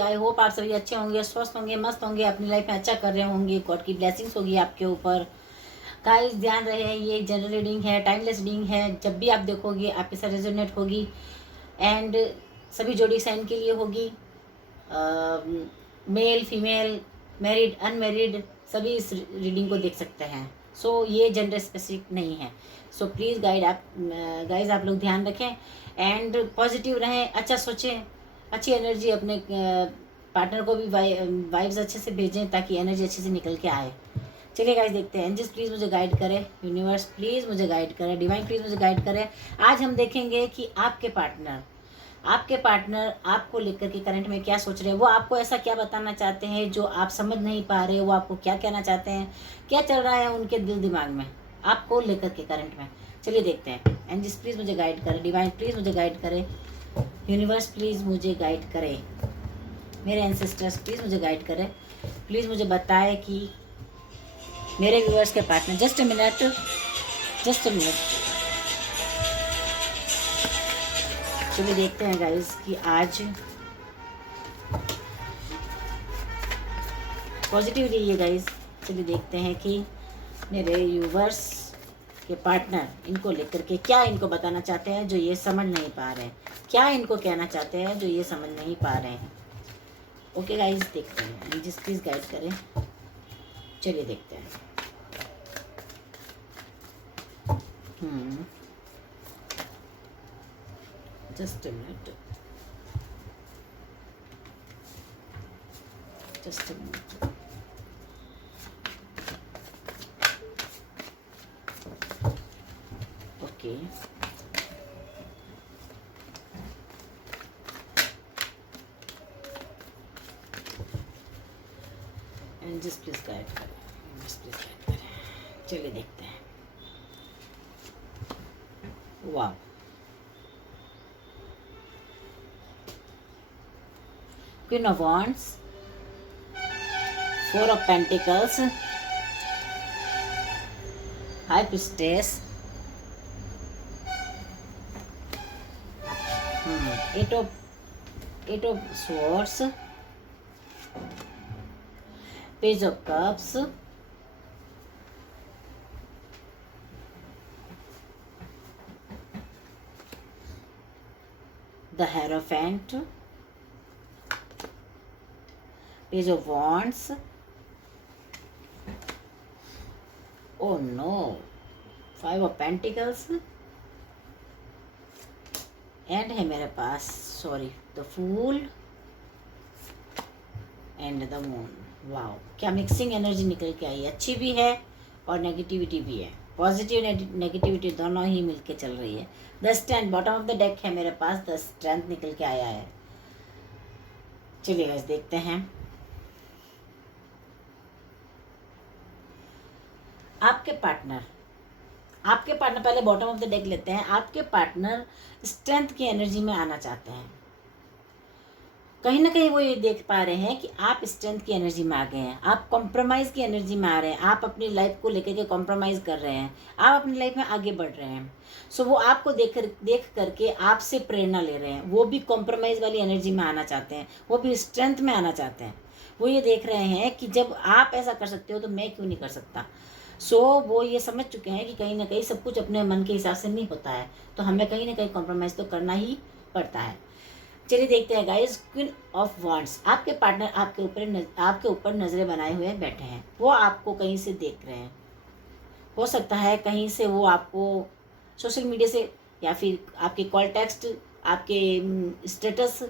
I hope आप सभी अच्छे होंगे, स्वस्थ होंगे, मस्त होंगे, अपनी लाइफ में अच्छा कर रहे होंगे। गॉड की ब्लेसिंग्स होगी आपके ऊपर। गाइस ध्यान रहे, ये जनरल रीडिंग है, टाइमलेस रीडिंग है। जब भी आप देखोगे आपके साथ रेजोनेट होगी एंड सभी जोड़ी साइन के लिए होगी। मेल फीमेल, मैरिड अनमैरिड, सभी इस रीडिंग को देख सकते हैं। सो ये जेंडर स्पेसिफिक नहीं है। सो प्लीज़ गाइज आप लोग ध्यान रखें एंड पॉजिटिव रहें, अच्छा सोचें, अच्छी एनर्जी अपने पार्टनर को भी वाइब्स अच्छे से भेजें ताकि एनर्जी अच्छे से निकल के आए। चलिए गाइस देखते हैं। एंजल्स प्लीज़ मुझे गाइड करें, यूनिवर्स प्लीज़ मुझे गाइड करें, डिवाइन प्लीज़ मुझे गाइड करें। आज हम देखेंगे कि आपके पार्टनर आपको लेकर के करंट में क्या सोच रहे हैं, वो आपको ऐसा क्या बताना चाहते हैं जो आप समझ नहीं पा रहे, वो आपको क्या कहना चाहते हैं, क्या चल रहा है उनके दिल दिमाग में आपको लेकर के करंट में। चलिए देखते हैं। एंजल्स प्लीज़ मुझे गाइड करें, डिवाइन प्लीज़ मुझे गाइड करें, यूनिवर्स प्लीज़ मुझे गाइड करें, मेरे एंसेस्टर्स प्लीज़ मुझे गाइड करें। प्लीज़ मुझे बताएं कि मेरे व्यूअर्स के पार्टनर, जस्ट अ मिनट। चलिए देखते हैं गाइस कि आज पॉजिटिव रहिए गाइस। चलिए देखते हैं कि मेरे व्यूअर्स के पार्टनर इनको लेकर के क्या इनको बताना चाहते हैं जो ये समझ नहीं पा रहे हैं, क्या इनको कहना चाहते हैं जो ये समझ नहीं पा रहे हैं। ओके गाइस देखते हैं, जिस प्लीज़ गाइड करें। चलिए देखते हैं। Just a minute. Okay. And just please guide करें। चलिए देखते हैं। वाह, Queen of Wands, Four of Pentacles, High Priestess, Eight of Swords, Page of Cups, the Hierophant, Page of Wands, oh no, Five of Pentacles, and है मेरे पास the fool and the moon. Wow, क्या mixing energy निकल के आई है, अच्छी भी है और नेगेटिविटी भी है। पॉजिटिव नेगेटिविटी दोनों ही मिलके चल रही है। The strength bottom of the deck है मेरे पास, द स्ट्रेंथ निकल के आया है। चलिए गाइस देखते हैं। आपके पार्टनर पहले बॉटम ऑफ द डेक लेते हैं। आपके पार्टनर स्ट्रेंथ की एनर्जी में आना चाहते हैं। कहीं ना कहीं वो ये देख पा रहे हैं कि आप स्ट्रेंथ की एनर्जी में आ गए हैं, आप कॉम्प्रोमाइज़ की एनर्जी में आ रहे हैं, आप अपनी लाइफ को लेकर के कॉम्प्रोमाइज़ कर रहे हैं, आप अपनी लाइफ में आगे बढ़ रहे हैं। सो वो आपको देख करके आपसे प्रेरणा ले रहे हैं। वो भी कॉम्प्रोमाइज़ वाली एनर्जी में आना चाहते हैं, वो भी स्ट्रेंथ में आना चाहते हैं। वो ये देख रहे हैं कि जब आप ऐसा कर सकते हो तो मैं क्यों नहीं कर सकता। वो ये समझ चुके हैं कि कहीं ना कहीं सब कुछ अपने मन के हिसाब से नहीं होता है, तो हमें कहीं ना कहीं कॉम्प्रोमाइज़ तो करना ही पड़ता है। चलिए देखते हैं गाइस। क्वीन ऑफ वांड्स, आपके पार्टनर आपके ऊपर नज़रें बनाए हुए बैठे हैं। वो आपको कहीं से देख रहे हैं। हो सकता है कहीं से वो आपको सोशल मीडिया से या फिर आपके कॉल टेक्स्ट, आपके स्टेटस,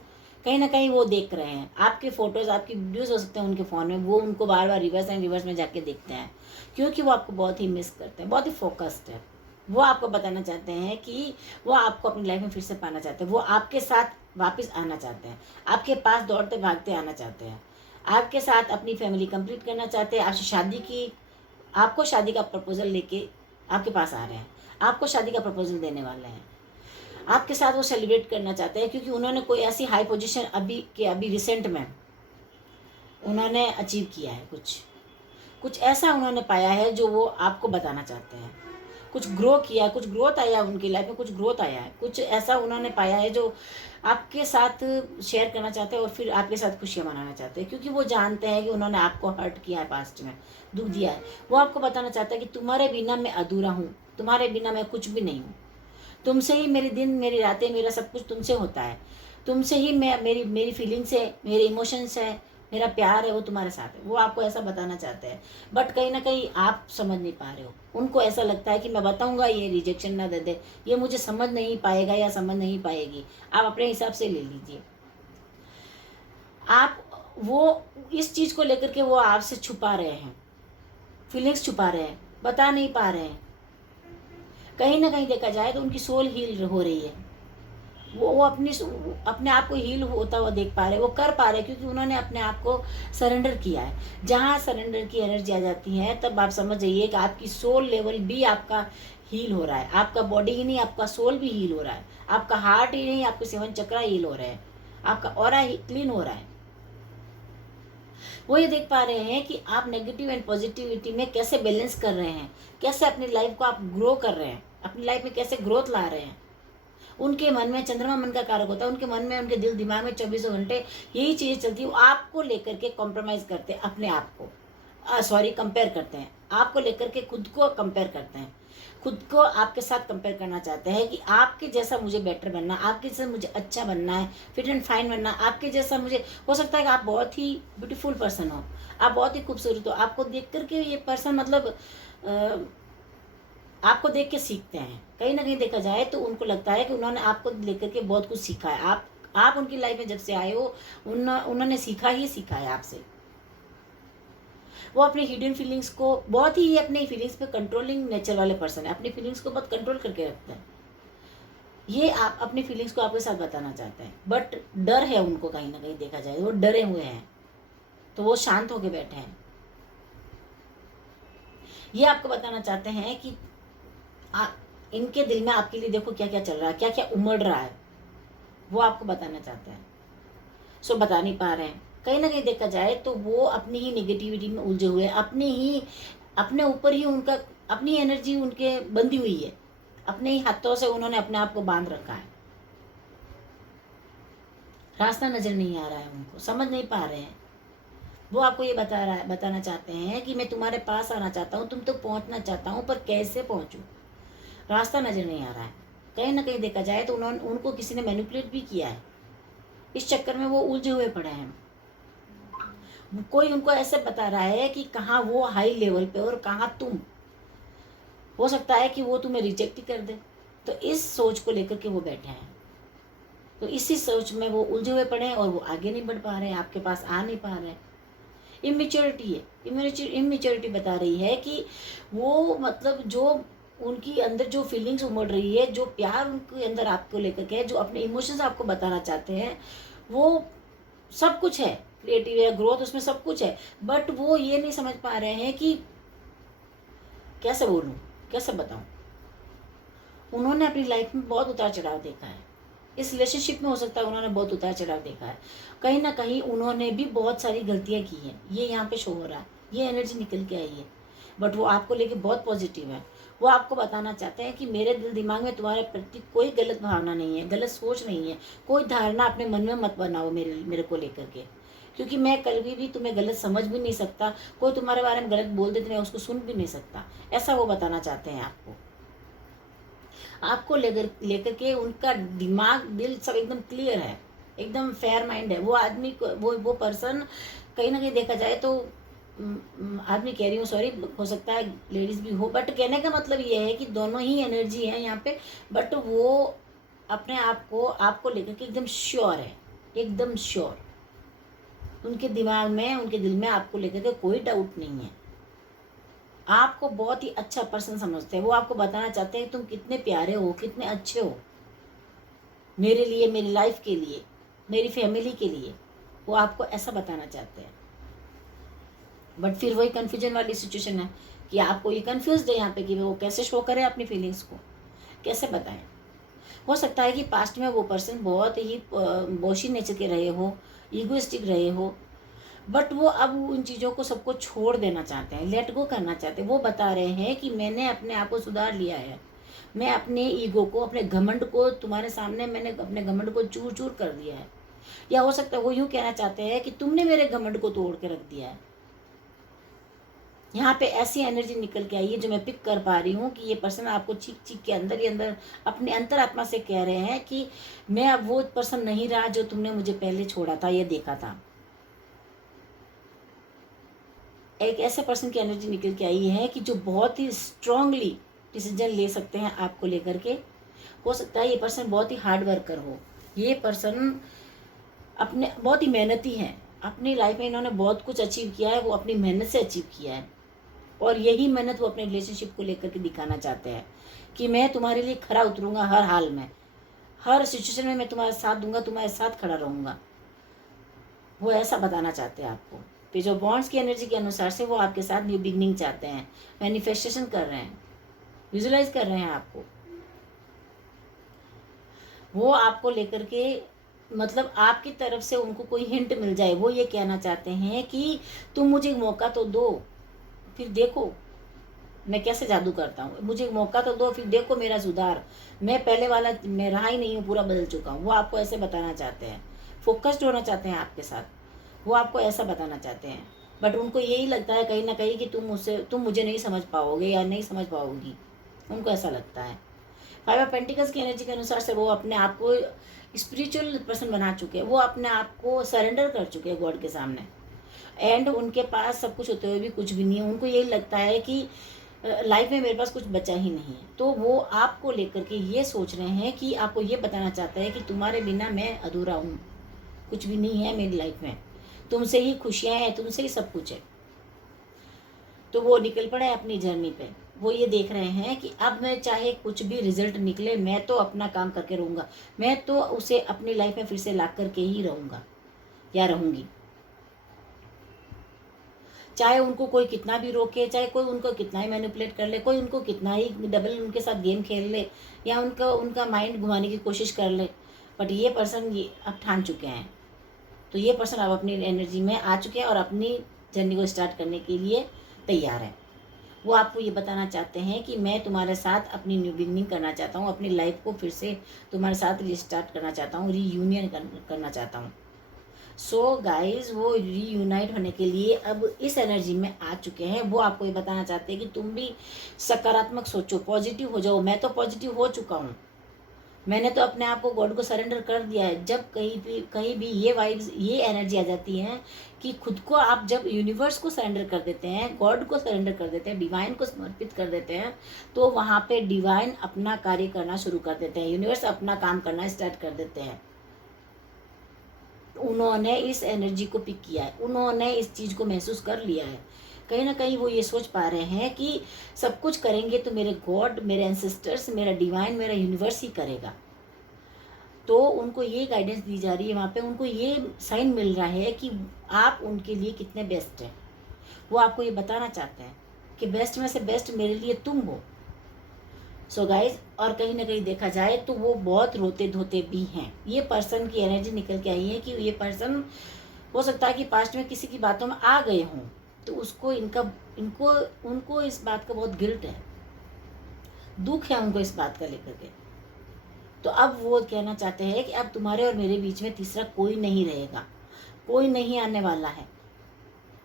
कहीं ना कहीं वो देख रहे हैं। आपके फ़ोटोज़, आपकी वीडियोज़ हो सकते हैं उनके फ़ोन में, वो उनको बार बार रिवर्स में जाके देखते हैं, क्योंकि वो आपको बहुत ही मिस करते हैं, बहुत ही फोकस्ड है। वो आपको बताना चाहते हैं कि वो आपको अपनी लाइफ में फिर से पाना चाहते हैं। वो आपके साथ वापस आना चाहते हैं, आपके पास दौड़ते भागते आना चाहते हैं, आपके साथ अपनी फैमिली कंप्लीट करना चाहते हैं। आपको शादी का प्रपोजल लेके आपके पास आ रहे हैं, आपको शादी का प्रपोजल देने वाले हैं। आपके साथ वो सेलिब्रेट करना चाहते हैं, क्योंकि उन्होंने कोई ऐसी हाई पोजीशन अभी रिसेंट में उन्होंने अचीव किया है। कुछ ऐसा उन्होंने पाया है जो वो आपको बताना चाहते हैं। कुछ ग्रो किया, कुछ ग्रोथ आया उनकी लाइफ में, कुछ ग्रोथ आया है, कुछ ऐसा उन्होंने पाया है जो आपके साथ शेयर करना चाहते हैं और फिर आपके साथ खुशियाँ मनाना चाहते हैं, क्योंकि वो जानते हैं कि उन्होंने आपको हर्ट किया है, पास्ट में दुख दिया है। वो आपको बताना चाहता है कि तुम्हारे बिना मैं अधूरा हूँ, तुम्हारे बिना मैं कुछ भी नहीं हूँ, तुमसे ही मेरे दिन, मेरी रातें, मेरा सब कुछ तुमसे होता है, तुमसे ही मैं, मेरी मेरी फीलिंग्स है, मेरे इमोशंस है, मेरा प्यार है, वो तुम्हारे साथ है। वो आपको ऐसा बताना चाहते हैं, बट कहीं ना कहीं आप समझ नहीं पा रहे हो। उनको ऐसा लगता है कि मैं बताऊंगा ये रिजेक्शन ना दे दे, ये मुझे समझ नहीं पाएगा या समझ नहीं पाएगी, आप अपने हिसाब से ले लीजिए। आप वो इस चीज़ को लेकर के वो आपसे छुपा रहे हैं, फीलिंग्स छुपा रहे हैं, बता नहीं पा रहे हैं। कहीं ना कहीं देखा जाए तो उनकी सोल हील हो रही है, वो अपने आप को हील होता हुआ देख पा रहे, वो कर पा रहे, क्योंकि उन्होंने अपने आप को सरेंडर किया है। जहाँ सरेंडर की एनर्जी आ जाती है तब आप समझ जाइए कि आपकी सोल लेवल भी आपका हील हो रहा है। आपका बॉडी ही नहीं, आपका सोल भी हील हो रहा है, आपका हार्ट ही नहीं, आपके 7 चक्रा हील हो रहे हैं, आपका ऑरा क्लीन हो रहा है। वो ये देख पा रहे हैं कि आप नेगेटिव एंड पॉजिटिविटी में कैसे बैलेंस कर रहे हैं, कैसे अपनी लाइफ को आप ग्रो कर रहे हैं, अपनी लाइफ में कैसे ग्रोथ ला रहे हैं। उनके मन में, चंद्रमा मन का कारक होता है, उनके मन में, उनके दिल दिमाग में 24 घंटे यही चीज़ चलती है। वो आपको लेकर के कॉम्प्रोमाइज़ करते हैं, अपने आप को कंपेयर करते हैं, आपको लेकर के खुद को कंपेयर करते हैं, खुद को आपके साथ कंपेयर करना चाहते हैं कि आपके जैसा मुझे बेटर बनना, आपके जैसा मुझे अच्छा बनना है, फिट एंड फाइन बनना, आपके जैसा मुझे। हो सकता है कि आप बहुत ही ब्यूटीफुल पर्सन हो, आप बहुत ही खूबसूरत हो, आपको देख करके ये पर्सन मतलब आपको देख के सीखते हैं। कहीं ना कहीं देखा जाए तो उनको लगता है कि उन्होंने आपको लेकर के बहुत कुछ सीखा है। आप उनकी लाइफ में जब से आए हो, उन्होंने सीखा ही सीखा है आपसे। वो अपनी हिडन फीलिंग्स को बहुत ही, अपनी फीलिंग्स पे कंट्रोलिंग नेचर वाले पर्सन है, अपनी फीलिंग्स को बहुत कंट्रोल करके रखते हैं। ये आप अपनी फीलिंग्स को आपके साथ बताना चाहते हैं, बट डर है उनको, कहीं ना कहीं देखा जाए वो डरे हुए हैं, तो वो शांत होके बैठे हैं। ये आपको बताना चाहते हैं कि इनके दिल में आपके लिए देखो क्या क्या चल रहा है, क्या क्या उमड़ रहा है, वो आपको बताना चाहते हैं। सो बता नहीं पा रहे हैं। कहीं ना कहीं देखा जाए तो वो अपनी ही निगेटिविटी में उलझे हुए हैं, अपने ऊपर ही उनका, अपनी एनर्जी उनके बंधी हुई है, अपने ही हाथों से उन्होंने अपने आप को बांध रखा है। रास्ता नजर नहीं आ रहा है उनको, समझ नहीं पा रहे हैं। वो आपको ये बताना चाहते हैं कि मैं तुम्हारे पास आना चाहता हूँ, तुम तो पहुँचना चाहता हूँ, पर कैसे पहुँचूँ, रास्ता नजर नहीं आ रहा है। कहीं ना कहीं देखा जाए तो उनको किसी ने मैनिपुलेट भी किया है, इस चक्कर में वो उलझे हुए पड़े हैं। कोई उनको ऐसे बता रहा है कि कहाँ वो हाई लेवल पे और कहाँ तुम। हो सकता है कि वो तुम्हें रिजेक्ट ही कर दे, तो इस सोच को लेकर के वो बैठे हैं। तो इसी सोच में वो उलझे हुए पड़े हैं और वो आगे नहीं बढ़ पा रहे हैं, आपके पास आ नहीं पा रहे हैं। इमेच्योरिटी है, इमेच्योरिटी बता रही है कि वो मतलब जो उनकी अंदर जो फीलिंग्स उमड़ रही है, जो प्यार उनके अंदर आपको लेकर के है, जो अपने इमोशंस आपको बताना चाहते हैं, वो सब कुछ है, क्रिएटिव है, ग्रोथ उसमें सब कुछ है, बट वो ये नहीं समझ पा रहे हैं कि कैसे बोलूँ, कैसे बताऊँ। उन्होंने अपनी लाइफ में बहुत उतार चढ़ाव देखा है, इस रिलेशनशिप में हो सकता है उन्होंने बहुत उतार चढ़ाव देखा है, कहीं ना कहीं उन्होंने भी बहुत सारी गलतियाँ की हैं, ये यहाँ पे शो हो रहा है, ये एनर्जी निकल के आई है। बट वो आपको लेके बहुत पॉजिटिव है। वो आपको बताना चाहते हैं कि मेरे दिल दिमाग में तुम्हारे प्रति कोई गलत भावना नहीं है, गलत सोच नहीं है, कोई धारणा अपने मन में मत बनाओ मेरे को लेकर के, क्योंकि मैं कभी भी तुम्हें गलत समझ भी नहीं सकता, कोई तुम्हारे बारे में गलत बोल दे तो मैं उसको सुन भी नहीं सकता, ऐसा वो बताना चाहते हैं आपको लेकर के उनका दिमाग, दिल सब एकदम क्लियर है, एकदम फेयर माइंड है। वो आदमी को, वो पर्सन, कहीं ना कहीं देखा जाए तो आदमी कह रही हूँ, सॉरी, हो सकता है लेडीज भी हो, बट कहने का मतलब ये है कि दोनों ही एनर्जी है यहाँ पे, बट वो अपने आप को आपको लेकर के एकदम श्योर है, एकदम श्योर। उनके दिमाग में, उनके दिल में आपको लेकर के कोई डाउट नहीं है, आपको बहुत ही अच्छा पर्सन समझते हैं। वो आपको बताना चाहते हैं कि तुम कितने प्यारे हो, कितने अच्छे हो मेरे लिए, मेरी लाइफ के लिए, मेरी फैमिली के लिए। वो आपको ऐसा बताना चाहते हैं, बट फिर वही कन्फ्यूजन वाली सिचुएशन है कि आपको ये कन्फ्यूज है यहाँ पे कि वो कैसे शो करे अपनी फीलिंग्स को, कैसे बताएं। हो सकता है कि पास्ट में वो पर्सन बहुत ही बॉशी नेचर के रहे हो, ईगोइस्टिक रहे हो, बट वो अब उन चीज़ों को सबको छोड़ देना चाहते हैं, लेट गो करना चाहते हैं। वो बता रहे हैं कि मैंने अपने आप को सुधार लिया है, मैं अपने ईगो को, अपने घमंड को, तुम्हारे सामने मैंने अपने घमंड को चूर चूर कर दिया है। या हो सकता है वो यूँ कहना चाहते हैं कि तुमने मेरे घमंड को तोड़ के रख दिया है। यहाँ पे ऐसी एनर्जी निकल के आई है जो मैं पिक कर पा रही हूँ कि ये पर्सन आपको चीख चीख के अंदर ही अंदर अपने अंतरात्मा से कह रहे हैं कि मैं अब वो पर्सन नहीं रहा जो तुमने मुझे पहले छोड़ा था या देखा था। एक ऐसे पर्सन की एनर्जी निकल के आई है कि जो बहुत ही स्ट्रांगली डिसीजन ले सकते हैं आपको लेकर के। हो सकता है ये पर्सन बहुत ही हार्ड वर्कर हो, ये पर्सन अपने बहुत ही मेहनती हैं, अपनी लाइफ में इन्होंने बहुत कुछ अचीव किया है, वो अपनी मेहनत से अचीव किया है। और यही मेहनत वो अपने रिलेशनशिप को लेकर के दिखाना चाहते हैं कि मैं तुम्हारे लिए खरा उतरूंगा, हर हाल में, हर सिचुएशन में मैं तुम्हारा साथ दूंगा, तुम्हारे साथ खड़ा रहूंगा। वो ऐसा बताना चाहते हैं आपको। तो जो बॉन्ड्स की एनर्जी के अनुसार से वो आपके साथ न्यू बिगनिंग चाहते हैं, मैनिफेस्टेशन कर रहे हैं, विजुलाइज कर रहे हैं आपको। वो आपको लेकर के, मतलब आपकी तरफ से उनको कोई हिंट मिल जाए, वो ये कहना चाहते हैं कि तुम मुझे एक मौका तो दो, फिर देखो मैं कैसे जादू करता हूँ, मुझे एक मौका तो दो, फिर देखो मेरा सुधार, मैं पहले वाला मैं रहा ही नहीं हूँ, पूरा बदल चुका हूँ। वो आपको ऐसे बताना चाहते हैं, फोकस्ड होना चाहते हैं आपके साथ, वो आपको ऐसा बताना चाहते हैं। बट उनको यही लगता है कहीं ना कहीं कि तुम मुझे नहीं समझ पाओगे या नहीं समझ पाओगी, उनको ऐसा लगता है। 5 ऑफ पेंटिकल्स की एनर्जी के अनुसार से वो अपने आप को स्पिरिचुअल पर्सन बना चुके हैं, वो अपने आप को सरेंडर कर चुके हैं गॉड के सामने। एंड उनके पास सब कुछ होते हुए भी कुछ भी नहीं है। उनको यही लगता है कि लाइफ में मेरे पास कुछ बचा ही नहीं है। तो वो आपको लेकर के ये सोच रहे हैं कि आपको ये बताना चाहता है कि तुम्हारे बिना मैं अधूरा हूँ, कुछ भी नहीं है मेरी लाइफ में, तुमसे ही खुशियाँ हैं, तुमसे ही सब कुछ है। तो वो निकल पड़े अपनी जर्नी पे। वो ये देख रहे हैं कि अब मैं चाहे कुछ भी रिजल्ट निकले, मैं तो अपना काम करके रहूँगा, मैं तो उसे अपनी लाइफ में फिर से ला करके ही रहूँगा या रहूँगी। चाहे उनको कोई कितना भी रोके, चाहे कोई उनको कितना ही मैनिपुलेट कर ले, कोई उनको कितना ही डबल उनके साथ गेम खेल ले या उनका माइंड घुमाने की कोशिश कर ले, बट ये पर्सन ये अब ठान चुके हैं। तो ये पर्सन अब अपनी एनर्जी में आ चुके हैं और अपनी जर्नी को स्टार्ट करने के लिए तैयार है। वो आपको ये बताना चाहते हैं कि मैं तुम्हारे साथ अपनी न्यू बिगनिंग करना चाहता हूँ, अपनी लाइफ को फिर से तुम्हारे साथ रीस्टार्ट करना चाहता हूँ, रीयूनियन करना चाहता हूँ। सो गाइज वो रीयूनाइट होने के लिए अब इस एनर्जी में आ चुके हैं। वो आपको ये बताना चाहते हैं कि तुम भी सकारात्मक सोचो, पॉजिटिव हो जाओ। मैं तो पॉजिटिव हो चुका हूँ, मैंने तो अपने आप को गॉड को सरेंडर कर दिया है। जब कहीं भी ये वाइब्स, ये एनर्जी आ जाती है कि खुद को आप जब यूनिवर्स को सरेंडर कर देते हैं, गॉड को सरेंडर कर देते हैं, डिवाइन को समर्पित कर देते हैं, तो वहाँ पे डिवाइन अपना कार्य करना शुरू कर देते हैं, यूनिवर्स अपना काम करना स्टार्ट कर देते हैं। उन्होंने इस एनर्जी को पिक किया है, उन्होंने इस चीज़ को महसूस कर लिया है। कहीं ना कहीं वो ये सोच पा रहे हैं कि सब कुछ करेंगे तो मेरे गॉड, मेरे एंसेस्टर्स, मेरा डिवाइन, मेरा यूनिवर्स ही करेगा। तो उनको ये गाइडेंस दी जा रही है, वहाँ पे उनको ये साइन मिल रहा है कि आप उनके लिए कितने बेस्ट हैं। वो आपको ये बताना चाहते हैं कि बेस्ट में से बेस्ट मेरे लिए तुम हो। सो गाइज, और कहीं ना कहीं देखा जाए तो वो बहुत रोते धोते भी हैं। ये पर्सन की एनर्जी निकल के आई है कि ये पर्सन हो सकता है कि पास्ट में किसी की बातों में आ गए हों, तो उसको उनको इस बात का बहुत गिल्ट है, दुख है उनको इस बात का लेकर के। तो अब वो कहना चाहते हैं कि अब तुम्हारे और मेरे बीच में तीसरा कोई नहीं रहेगा, कोई नहीं आने वाला है,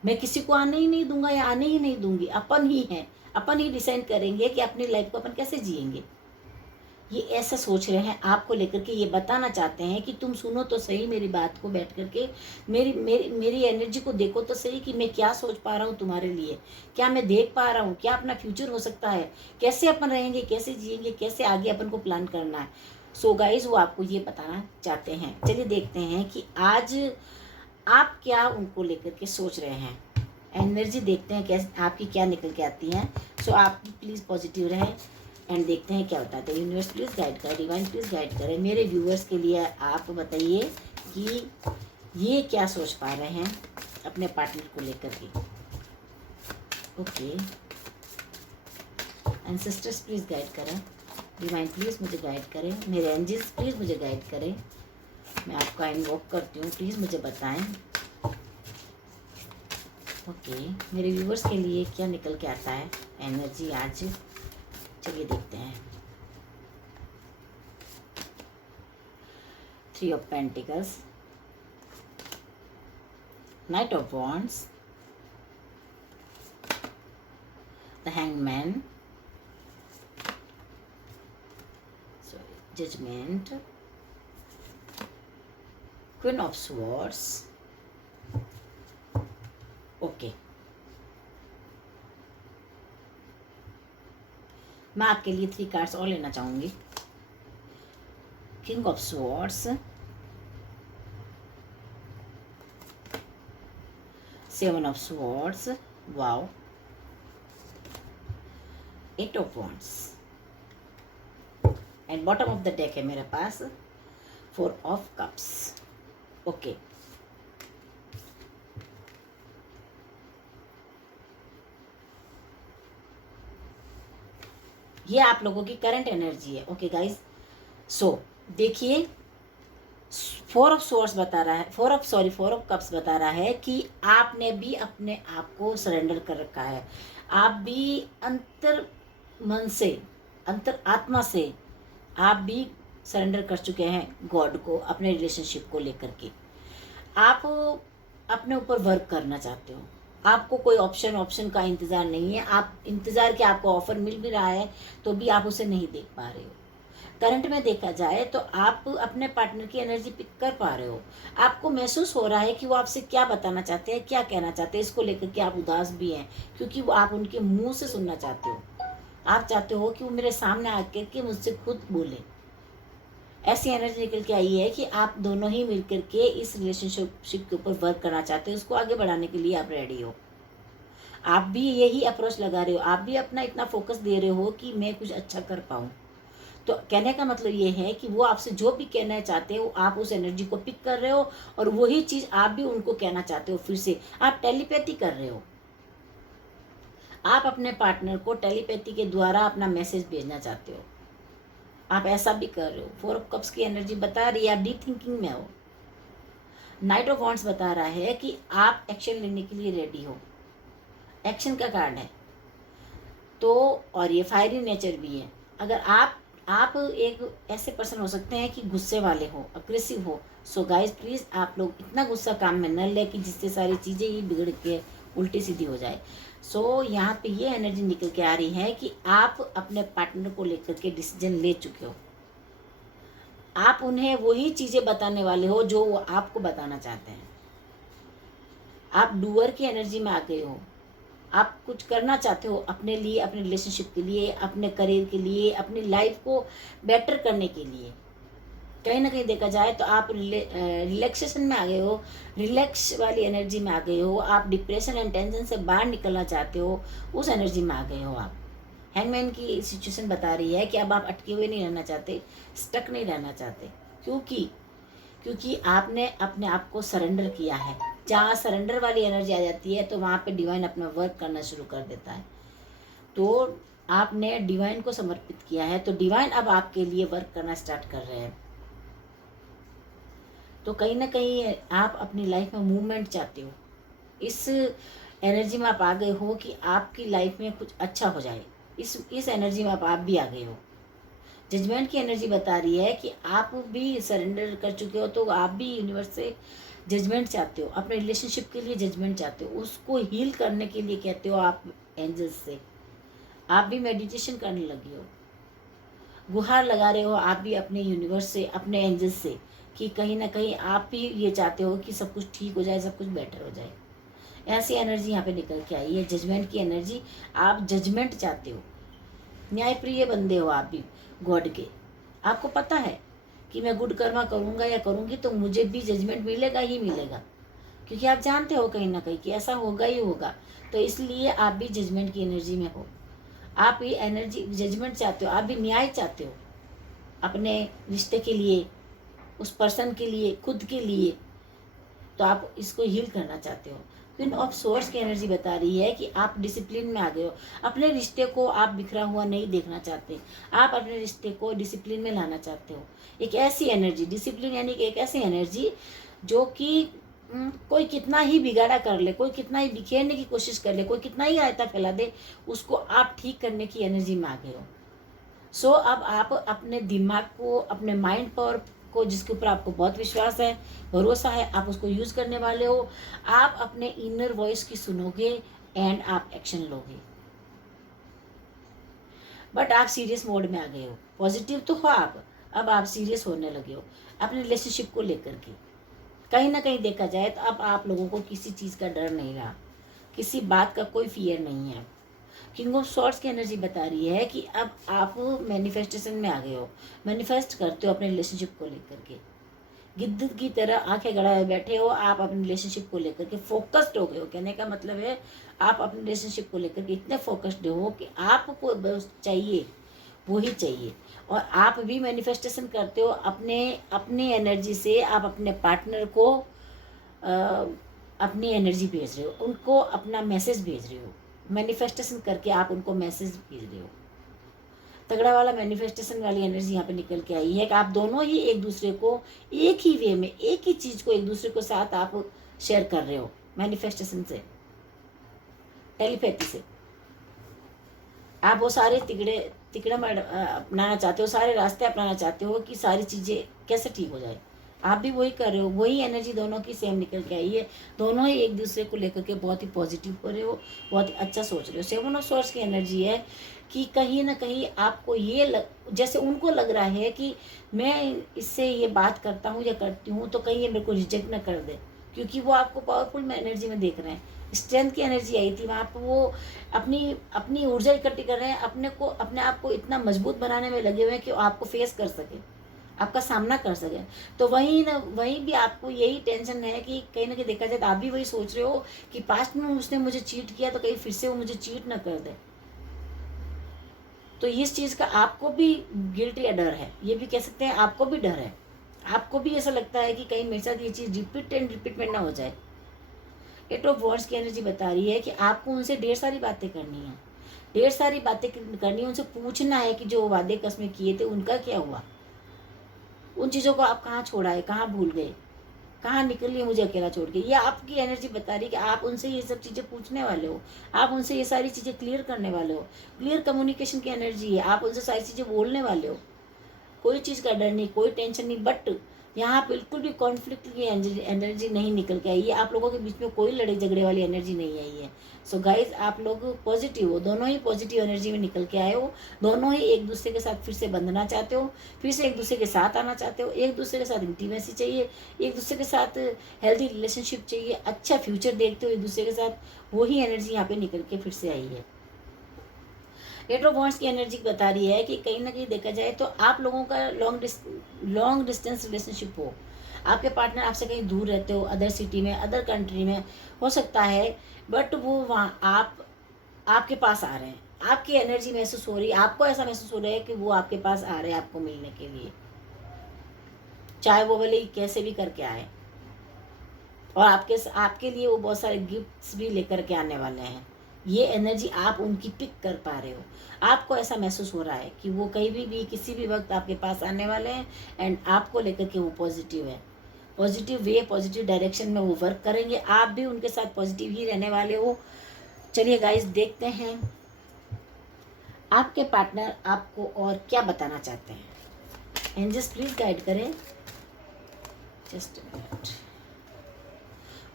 मैं किसी को आने ही नहीं दूंगा या आने ही नहीं दूंगी। अपन ही हैं, अपन ही डिसाइड करेंगे कि अपनी लाइफ को अपन कैसे जिएंगे। ये ऐसा सोच रहे हैं आपको लेकर के। ये बताना चाहते हैं कि तुम सुनो तो सही मेरी बात को, बैठ करके मेरी मेरी मेरी एनर्जी को देखो तो सही कि मैं क्या सोच पा रहा हूँ तुम्हारे लिए, क्या मैं देख पा रहा हूँ, क्या अपना फ्यूचर हो सकता है, कैसे अपन रहेंगे, कैसे जिएंगे, कैसे आगे अपन को प्लान करना है। सो गाइज, वो आपको ये बताना चाहते हैं। चलिए देखते हैं कि आज आप क्या उनको लेकर के सोच रहे हैं। एनर्जी देखते हैं कैसे आपकी क्या निकल के आती हैं। सो आप प्लीज़ पॉजिटिव रहें एंड देखते हैं क्या बताते हैं। यूनिवर्स प्लीज़ गाइड करें, डिवाइन प्लीज़ गाइड करें। मेरे व्यूअर्स के लिए आप बताइए कि ये क्या सोच पा रहे हैं अपने पार्टनर को लेकर के। ओके, एंसेस्टर्स प्लीज़ गाइड करें, डिवाइन प्लीज़ मुझे गाइड करें, मेरे एंजल्स प्लीज़ मुझे गाइड करें। मैं आपका इन्वोक करती हूँ, प्लीज़ मुझे बताएं। ओके, मेरे व्यूवर्स के लिए क्या निकल के आता है एनर्जी आज, चलिए देखते हैं। 3 of pentacles, knight of wands, the hangman, judgment, queen of swords. Okay, मैं आपके लिए 3 कार्ड्स और लेना चाहूंगी। King of swords, 7 of swords, wow, 8 of wands, and bottom of the deck है मेरे पास 4 ऑफ कप्स। ओके, ये आप लोगों की करंट एनर्जी है। ओके गाइज, सो देखिए 4 ऑफ सोर्स बता रहा है, 4 ऑफ कप्स बता रहा है कि आपने भी अपने आप को सरेंडर कर रखा है। आप भी अंतर मन से, अंतर आत्मा से आप भी सरेंडर कर चुके हैं गॉड को, अपने रिलेशनशिप को लेकर के। आप अपने ऊपर वर्क करना चाहते हो, आपको कोई ऑप्शन का इंतज़ार नहीं है। आप इंतज़ार के आपको ऑफर मिल भी रहा है तो भी आप उसे नहीं देख पा रहे हो। करंट में देखा जाए तो आप अपने पार्टनर की एनर्जी पिक कर पा रहे हो। आपको महसूस हो रहा है कि वो आपसे क्या बताना चाहते हैं, क्या कहना चाहते हैं। इसको लेकर के आप उदास भी हैं क्योंकि वो आप उनके मुंह से सुनना चाहते हो। आप चाहते हो कि वो मेरे सामने आकर के मुझसे खुद बोले। ऐसी एनर्जी निकल के आई है कि आप दोनों ही मिलकर के इस रिलेशनशिप के ऊपर वर्क करना चाहते हो। उसको आगे बढ़ाने के लिए आप रेडी हो। आप भी यही अप्रोच लगा रहे हो, आप भी अपना इतना फोकस दे रहे हो कि मैं कुछ अच्छा कर पाऊँ। तो कहने का मतलब ये है कि वो आपसे जो भी कहना चाहते हो आप उस एनर्जी को पिक कर रहे हो और वही चीज़ आप भी उनको कहना चाहते हो। फिर से आप टेलीपैथी कर रहे हो। आप अपने पार्टनर को टेलीपैथी के द्वारा अपना मैसेज भेजना चाहते हो। आप ऐसा भी कर रहे हो। 4 ऑफ कप्स की एनर्जी बता रही है आप डीप थिंकिंग में हो। नाइट ऑफ वॉन्ड्स बता रहा है कि आप एक्शन लेने के लिए रेडी हो। एक्शन का कार्ड है तो, और ये फायरी नेचर भी है। अगर आप एक ऐसे पर्सन हो सकते हैं कि गुस्से वाले हो, अग्रेसिव हो। सो गाइस प्लीज़ आप लोग इतना गुस्सा काम में न ले कि जिससे सारी चीज़ें ही बिगड़ के उल्टी सीधी हो जाए। सो यहाँ पे ये एनर्जी निकल के आ रही है कि आप अपने पार्टनर को लेकर के डिसीजन ले चुके हो। आप उन्हें वही चीज़ें बताने वाले हो जो वो आपको बताना चाहते हैं। आप डूअर की एनर्जी में आ गए हो। आप कुछ करना चाहते हो अपने लिए, अपने रिलेशनशिप के लिए, अपने करियर के लिए, अपनी लाइफ को बेटर करने के लिए। कहीं ना कहीं देखा जाए तो आप रिलैक्सेशन में आ गए हो, रिलैक्स वाली एनर्जी में आ गए हो। आप डिप्रेशन एंड टेंशन से बाहर निकलना चाहते हो, उस एनर्जी में आ गए हो आप। हैंगमैन की सिचुएशन बता रही है कि अब आप अटके हुए नहीं रहना चाहते, स्टक नहीं रहना चाहते। क्योंकि आपने अपने आप को सरेंडर किया है। जहाँ सरेंडर वाली एनर्जी आ जाती है तो वहाँ पे डिवाइन अपना वर्क करना शुरू कर देता है। तो आपने डिवाइन को समर्पित किया है तो डिवाइन अब आपके लिए वर्क करना स्टार्ट कर रहे हैं। तो कहीं ना कहीं आप अपनी लाइफ में मूवमेंट चाहते हो। इस एनर्जी में आप आ गए हो कि आपकी लाइफ में कुछ अच्छा हो जाए। इस एनर्जी में आप भी आ गए हो। जजमेंट की एनर्जी बता रही है कि आप भी सरेंडर कर चुके हो तो आप भी यूनिवर्स से जजमेंट चाहते हो। अपने रिलेशनशिप के लिए जजमेंट चाहते हो, उसको हील करने के लिए कहते हो आप एंजल्स से। आप भी मेडिटेशन करने लगे हो, गुहार लगा रहे हो आप भी अपने यूनिवर्स से, अपने एंजल्स से कि कहीं ना कहीं आप भी ये चाहते हो कि सब कुछ ठीक हो जाए, सब कुछ बेटर हो जाए। ऐसी एनर्जी यहाँ पे निकल के आई है, जजमेंट की एनर्जी। आप जजमेंट चाहते हो, न्यायप्रिय बंदे हो आप भी गॉड के। आपको पता है कि मैं गुड कर्मा करूँगा या करूँगी तो मुझे भी जजमेंट मिलेगा ही मिलेगा, क्योंकि आप जानते हो कहीं ना कहीं कि ऐसा होगा ही होगा। तो इसलिए आप भी जजमेंट की एनर्जी में हो। आप ये एनर्जी जजमेंट चाहते हो, आप भी न्याय चाहते हो अपने रिश्ते के लिए, उस पर्सन के लिए, खुद के लिए। तो आप इसको हील करना चाहते हो। क्वीन ऑफ सोर्स की एनर्जी बता रही है कि आप डिसिप्लिन में आ गए हो। अपने रिश्ते को आप बिखरा हुआ नहीं देखना चाहते, आप अपने रिश्ते को डिसिप्लिन में लाना चाहते हो। एक ऐसी एनर्जी, डिसिप्लिन यानी कि एक ऐसी एनर्जी जो कि कोई कितना ही बिगाड़ा कर ले, कोई कितना ही बिखेरने की कोशिश कर ले, कोई कितना ही आयता फैला दे, उसको आप ठीक करने की एनर्जी में आ गए हो। सो अब आप अपने दिमाग को, अपने माइंड पावर को, जिसके ऊपर आपको बहुत विश्वास है, भरोसा है, आप उसको यूज़ करने वाले हो। आप अपने इनर वॉइस की सुनोगे एंड आप एक्शन लोगे। बट आप सीरियस मोड में आ गए हो, पॉजिटिव तो हो आप, अब आप सीरियस होने लगे हो अपने रिलेशनशिप को लेकर के। कहीं ना कहीं देखा जाए तो अब आप लोगों को किसी चीज़ का डर नहीं रहा, किसी बात का कोई फियर नहीं है। किंग ऑफ सॉर्ट्स की एनर्जी बता रही है कि अब आप मैनिफेस्टेशन में आ गए हो, मैनिफेस्ट करते हो अपने रिलेशनशिप को लेकर के। गिद्ध की तरह आंखें गड़ाए बैठे हो, आप अपने रिलेशनशिप को लेकर के फोकस्ड हो गए हो। कहने का मतलब है आप अपने रिलेशनशिप को लेकर के इतने फोकस्ड हो कि आपको बस चाहिए वही चाहिए। और आप भी मैनिफेस्टेशन करते हो अपने अपनी एनर्जी से। आप अपने पार्टनर को अपनी एनर्जी भेज रहे हो, उनको अपना मैसेज भेज रहे हो। मैनिफेस्टेशन करके आप उनको मैसेज भेज रहे हो। तगड़ा वाला मैनिफेस्टेशन वाली एनर्जी यहाँ पे निकल के आई है कि आप दोनों ही एक दूसरे को एक ही वे में, एक ही चीज़ को एक दूसरे के साथ आप शेयर कर रहे हो मैनिफेस्टेशन से, टेलीपैथी से। आप वो सारे तिकड़म अपनाना चाहते हो, सारे रास्ते अपनाना चाहते हो कि सारी चीज़ें कैसे ठीक हो जाए। आप भी वही कर रहे हो, वही एनर्जी दोनों की सेम निकल के आई है। दोनों ही एक दूसरे को लेकर के बहुत ही पॉजिटिव हो रहे हो, बहुत ही अच्छा सोच रहे हो। 7 ऑफ सॉर्ड्स की एनर्जी है कि कहीं ना कहीं आपको ये जैसे उनको लग रहा है कि मैं इससे ये बात करता हूँ या करती हूँ तो कहीं ये मेरे को रिजेक्ट ना कर दे, क्योंकि वो आपको पावरफुल एनर्जी में देख रहे हैं। स्ट्रेंथ की एनर्जी आई थी वहाँ पर। वो अपनी अपनी ऊर्जा इकट्ठी कर रहे हैं, अपने आप को इतना मजबूत बनाने में लगे हुए हैं कि आपको फेस कर सके, आपका सामना कर सके। तो वहीं भी आपको यही टेंशन है कि कहीं ना कहीं देखा जाए तो आप भी वही सोच रहे हो कि पास्ट में उसने मुझे चीट किया तो कहीं फिर से वो मुझे चीट ना कर दे। तो इस चीज़ का आपको भी गिल्ट या डर है, ये भी कह सकते हैं आपको भी डर है। आपको भी ऐसा लगता है कि कहीं मेरे साथ ये चीज़ रिपीट में ना हो जाए। 8 ऑफ वॉन्ड्स की एनर्जी बता रही है कि आपको उनसे ढेर सारी बातें करनी है, ढेर सारी बातें करनी है। उनसे पूछना है कि जो वादे कसमें किए थे उनका क्या हुआ, उन चीज़ों को आप कहाँ छोड़ा है, कहाँ भूल गए, कहाँ निकल लिए मुझे अकेला छोड़ के। ये आपकी एनर्जी बता रही है कि आप उनसे ये सब चीज़ें पूछने वाले हो, आप उनसे ये सारी चीज़ें क्लियर करने वाले हो। क्लियर कम्युनिकेशन की एनर्जी है, आप उनसे सारी चीज़ें बोलने वाले हो। कोई चीज़ का डर नहीं, कोई टेंशन नहीं। बट यहाँ बिल्कुल भी कॉन्फ्लिक्ट की एनर्जी नहीं निकल के आई है। आप लोगों के बीच में कोई लड़ाई झगड़े वाली एनर्जी नहीं आई है। सो गाइज, आप लोग पॉजिटिव हो, दोनों ही पॉजिटिव एनर्जी में निकल के आए हो। दोनों ही एक दूसरे के साथ फिर से बंधना चाहते हो, फिर से एक दूसरे के साथ आना चाहते हो। एक दूसरे के साथ इंटीमेसी चाहिए, एक दूसरे के साथ हेल्दी रिलेशनशिप चाहिए, अच्छा फ्यूचर देखते हो एक दूसरे के साथ। वही एनर्जी यहाँ पे निकल के फिर से आई है। 8 ऑफ वॉन्ड्स की एनर्जी बता रही है कि कहीं ना कहीं देखा जाए तो आप लोगों का लॉन्ग डिस्टेंस रिलेशनशिप आपके पार्टनर आपसे कहीं दूर रहते हो, अदर सिटी में, अदर कंट्री में हो सकता है। बट वो वहाँ आपके पास आ रहे हैं, आपकी एनर्जी महसूस हो रही है, आपको ऐसा महसूस हो रहा है कि वो आपके पास आ रहे हैं आपको मिलने के लिए, चाहे वो भले कैसे भी करके आए। और आपके लिए वो बहुत सारे गिफ्ट्स भी लेकर के आने वाले हैं। ये एनर्जी आप उनकी पिक कर पा रहे हो। आपको ऐसा महसूस हो रहा है कि वो कहीं भी किसी भी वक्त आपके पास आने वाले हैं एंड आपको लेकर के वो पॉजिटिव है, पॉजिटिव वे, पॉजिटिव डायरेक्शन में वो वर्क करेंगे। आप भी उनके साथ पॉजिटिव ही रहने वाले हो। चलिए गाइस, देखते हैं आपके पार्टनर आपको और क्या बताना चाहते हैं। एंजल्स प्लीज गाइड करें, जस्ट अ मिनट।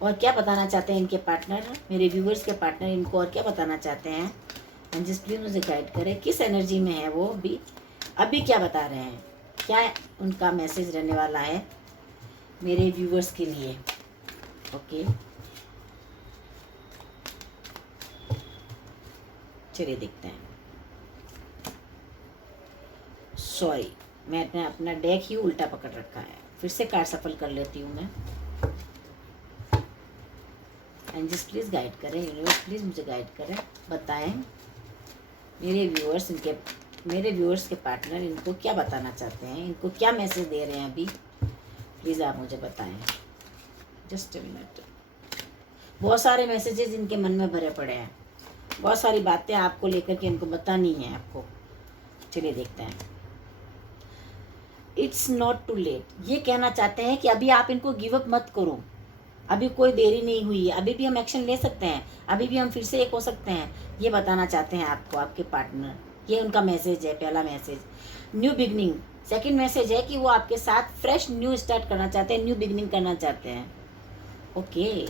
और क्या बताना चाहते हैं इनके पार्टनर, मेरे व्यूवर्स के पार्टनर इनको और क्या बताना चाहते हैं। एंजल्स प्लीज मुझे गाइड करें, किस एनर्जी में है वो अभी क्या बता रहे हैं, क्या उनका मैसेज रहने वाला है मेरे व्यूवर्स के लिए। ओके, चलिए देखते हैं। सॉरी, मैंने अपना डेक ही उल्टा पकड़ रखा है, फिर से कार्ड सफल कर लेती हूँ मैं। एंजल्स प्लीज़ गाइड करें, यूनिवर्स प्लीज़ मुझे गाइड करें, बताएं मेरे व्यूअर्स के पार्टनर इनको क्या बताना चाहते हैं, इनको क्या मैसेज दे रहे हैं अभी। प्लीज़ आप मुझे बताएं, जस्ट अ मिनट। बहुत सारे मैसेजेस इनके मन में भरे पड़े हैं, बहुत सारी बातें आपको लेकर के इनको बतानी है आपको। चलिए देखते हैं। इट्स नॉट टू लेट, ये कहना चाहते हैं कि अभी आप इनको गिव अप मत करो, अभी कोई देरी नहीं हुई है, अभी भी हम एक्शन ले सकते हैं, अभी भी हम फिर से एक हो सकते हैं, ये बताना चाहते हैं आपको आपके पार्टनर। ये उनका मैसेज है, पहला message. New beginning, second message है कि वो आपके साथ फ्रेश न्यू स्टार्ट करना चाहते हैं, न्यू बिगनिंग करना चाहते हैं। ओके,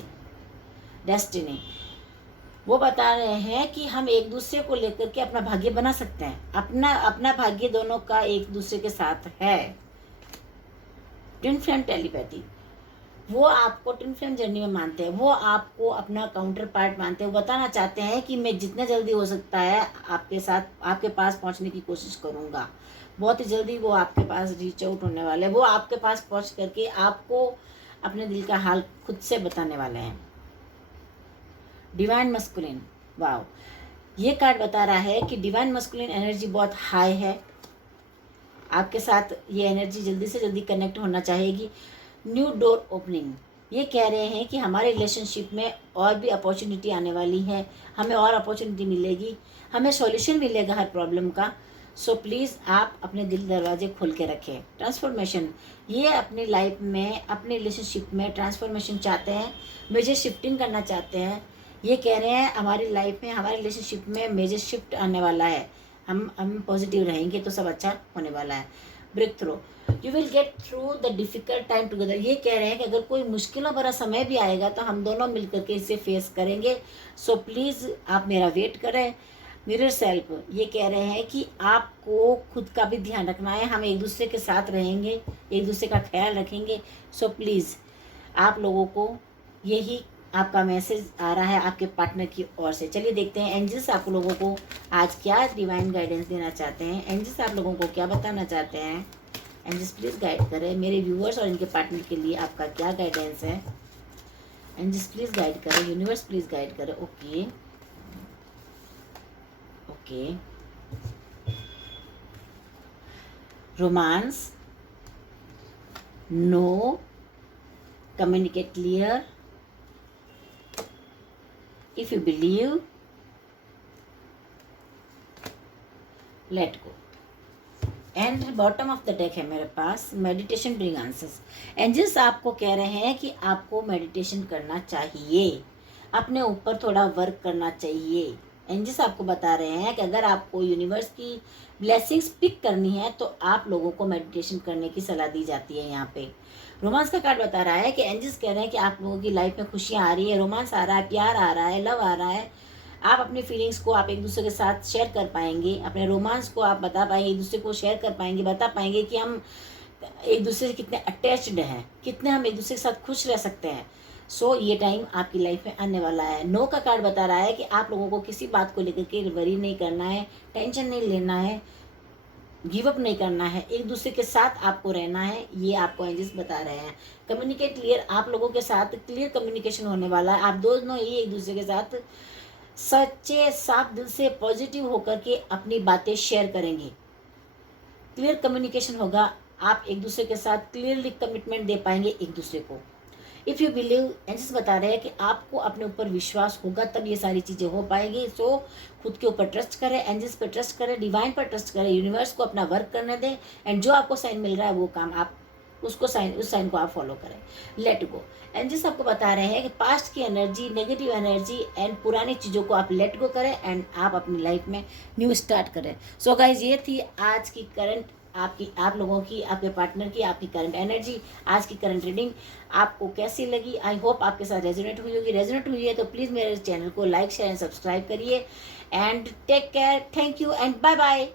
डेस्टिनी, वो बता रहे हैं कि हम एक दूसरे को लेकर के अपना भाग्य बना सकते हैं, अपना अपना भाग्य दोनों का एक दूसरे के साथ है। ट्विन फ्लेम टेलीपैथी, वो आपको ट्विन फ्लेम जर्नी में मानते हैं, वो आपको अपना काउंटर पार्ट मानते हैं। वो बताना चाहते हैं कि मैं जितना जल्दी हो सकता है आपके साथ, आपके पास पहुंचने की कोशिश करूंगा। बहुत ही जल्दी वो आपके पास रीच आउट होने वाले हैं, वो आपके पास पहुंच करके आपको अपने दिल का हाल खुद से बताने वाले हैं। डिवाइन मस्कुलिन, वाओ, ये कार्ड बता रहा है कि डिवाइन मस्कुलिन एनर्जी बहुत हाई है आपके साथ। ये एनर्जी जल्दी से जल्दी कनेक्ट होना चाहेगी। न्यू डोर ओपनिंग, ये कह रहे हैं कि हमारे रिलेशनशिप में और भी अपॉर्चुनिटी आने वाली है, हमें और अपॉर्चुनिटी मिलेगी, हमें सॉल्यूशन मिलेगा हर प्रॉब्लम का। सो प्लीज़ आप अपने दिल दरवाजे खोल के रखें। ट्रांसफॉर्मेशन, ये अपनी लाइफ में, अपने रिलेशनशिप में ट्रांसफॉर्मेशन चाहते हैं, मेजर शिफ्टिंग करना चाहते हैं। ये कह रहे हैं हमारी लाइफ में, हमारे रिलेशनशिप में मेजर शिफ्ट आने वाला है, हम पॉजिटिव रहेंगे तो सब अच्छा होने वाला है। Break through, you will get through the difficult time together, ये कह रहे हैं कि अगर कोई मुश्किलों भरा समय भी आएगा तो हम दोनों मिलकर के इसे फेस करेंगे। सो प्लीज़ आप मेरा वेट करें। मिरर सेल्फ, ये कह रहे हैं कि आपको खुद का भी ध्यान रखना है, हम एक दूसरे के साथ रहेंगे, एक दूसरे का ख्याल रखेंगे। सो प्लीज़ आप लोगों को यही आपका मैसेज आ रहा है आपके पार्टनर की ओर से। चलिए देखते हैं एंजल्स आप लोगों को आज क्या डिवाइन गाइडेंस देना चाहते हैं, एंजल्स आप लोगों को क्या बताना चाहते हैं। एंजल्स प्लीज़ गाइड करें मेरे व्यूअर्स और इनके पार्टनर के लिए, आपका क्या गाइडेंस है। एंजल्स प्लीज़ गाइड करें, यूनिवर्स प्लीज़ गाइड करें। Okay okay, romance, no, communicate clear, if you believe, let go। And bottom of the deck है मेरे पास, मेडिटेशन ब्रिंग आंसर्स। एंजल्स आपको कह रहे हैं कि आपको मेडिटेशन करना चाहिए, अपने ऊपर थोड़ा वर्क करना चाहिए। एंजल्स आपको बता रहे हैं कि अगर आपको यूनिवर्स की ब्लेसिंग्स पिक करनी है तो आप लोगों को मेडिटेशन करने की सलाह दी जाती है। यहाँ पे रोमांस का कार्ड बता रहा है कि एंजल्स कह रहे हैं कि आप लोगों की लाइफ में खुशियाँ आ रही है, रोमांस आ रहा है, प्यार आ रहा है, लव आ रहा है। आप अपनी फीलिंग्स को आप एक दूसरे के साथ शेयर कर पाएंगे, अपने रोमांस को आप बता पाएंगे, एक दूसरे को शेयर कर पाएंगे, बता पाएंगे कि हम एक दूसरे से कितने अटैच्ड हैं, कितने हम एक दूसरे के साथ खुश रह सकते हैं। सो ये टाइम आपकी लाइफ में आने वाला है। नो का कार्ड बता रहा है कि आप लोगों को किसी बात को लेकर के वरी नहीं करना है, टेंशन नहीं लेना है, गिव अप नहीं करना है, एक दूसरे के साथ आपको रहना है, ये आपको एंजल्स बता रहे हैं। कम्युनिकेट क्लियर, आप लोगों के साथ क्लियर कम्युनिकेशन होने वाला है। आप दोनों ही एक दूसरे के साथ सच्चे साफ दिल से पॉजिटिव होकर के अपनी बातें शेयर करेंगे। क्लियर कम्युनिकेशन होगा, आप एक दूसरे के साथ क्लियरली कमिटमेंट दे पाएंगे एक दूसरे को। इफ़ यू बिलीव, एंजल्स बता रहे हैं कि आपको अपने ऊपर विश्वास होगा तब ये सारी चीज़ें हो पाएंगी। सो खुद के ऊपर ट्रस्ट करें, एंजल्स पर ट्रस्ट करें, डिवाइन पर ट्रस्ट करें, यूनिवर्स को अपना वर्क करने दें। एंड जो आपको साइन मिल रहा है वो काम आप उसको उस साइन को आप फॉलो करें। लेट गो, एंजल्स आपको बता रहे हैं कि पास्ट की एनर्जी, नेगेटिव एनर्जी एंड पुरानी चीज़ों को आप लेट गो करें एंड आप अपनी लाइफ में न्यू स्टार्ट करें। सो गाइज, ये थी आज की करंट आप लोगों की, आपके पार्टनर की, आपकी करंट एनर्जी, आज की करंट रीडिंग आपको कैसी लगी। आई होप आपके साथ रेजोनेट हुई होगी। रेजोनेट हुई है तो प्लीज़ मेरे चैनल को लाइक शेयर एंड सब्सक्राइब करिए। And take care, thank you and bye bye.